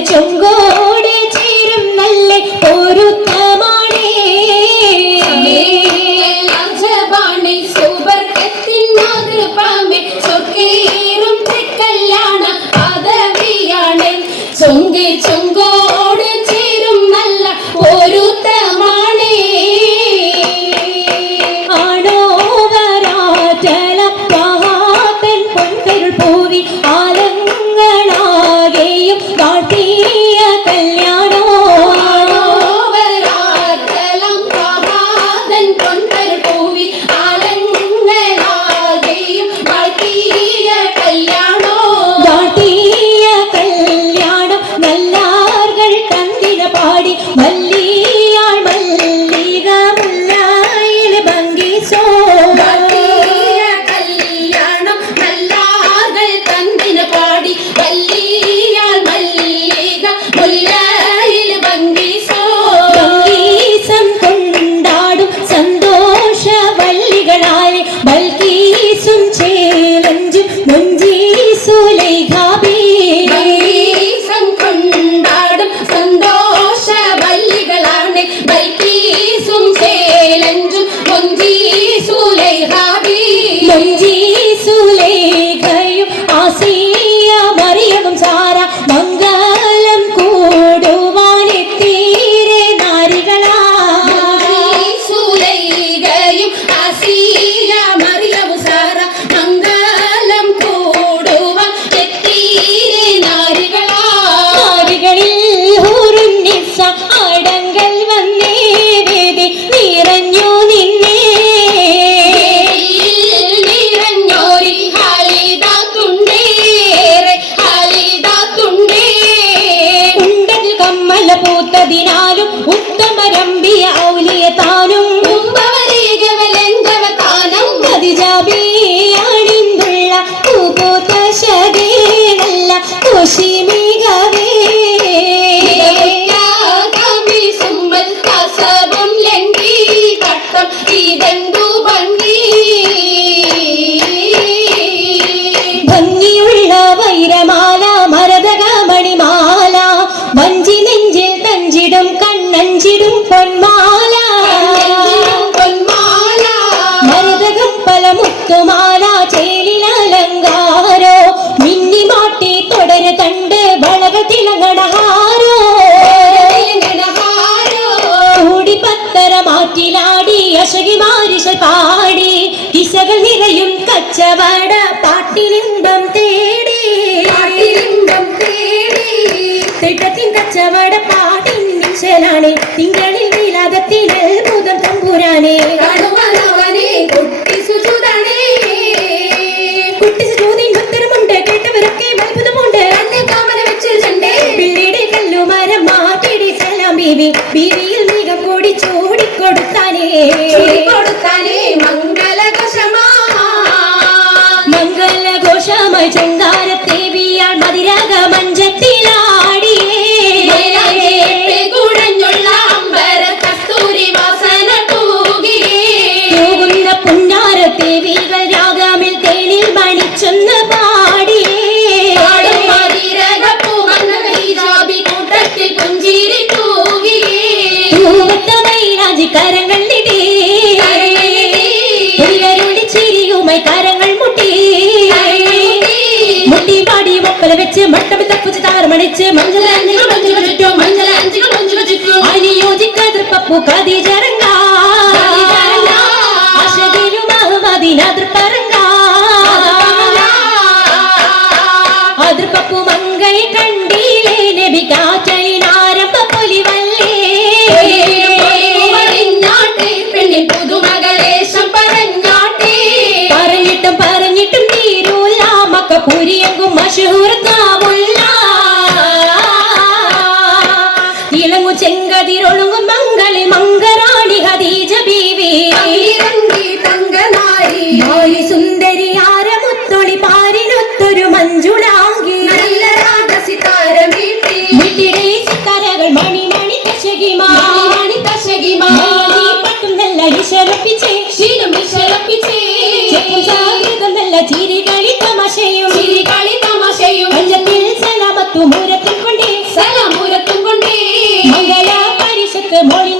ചെങ്കോട് ചേരും നല്ല ഒരു Sabu. കർഷകിമാരി പാടി ദിശകൾ നിറയും കച്ചവട പാട്ടിനിന്തം തേടി. പാട്ടിനിന്തം തേടി. തിട്ടത്തിൻ കച്ചവട പാട്ടിൻ നിശ്ചലാണ് തിങ്കളിൽ വിലാകത്തിൽ അത്ഭുതം തമ്പുരാനെ. ബീവി ബീവി 真的 മണിച്ച് മഞ്ചല അഞ്ചുകൾ മഞ്ചു വെച്ചിട്ടോ മഞ്ചല അഞ്ചുകൾ മഞ്ചു വെച്ചിട്ടോ അതിന് യോജിക്കാൻ തൃപ്പപ്പു കതിജരങ്ക അതിർപ്പപ്പു മങ്കൈ കണ്ടീലേ നബികാറ്റ പുരിയങ്കും മഷൂറത്താ വിശലപ്പിച്ചേ ശീലം വിശലപ്പിച്ചേ നല്ല ചിരികളി തമാശയും. ചിരികളി തമാശയും. പഞ്ചത്തിൽ സലാമത്തു മൂരത്തും കൊണ്ടേ. സലാമൂരത്തും കൊണ്ടേ. മംഗള പരിശത്ത് മൊഴി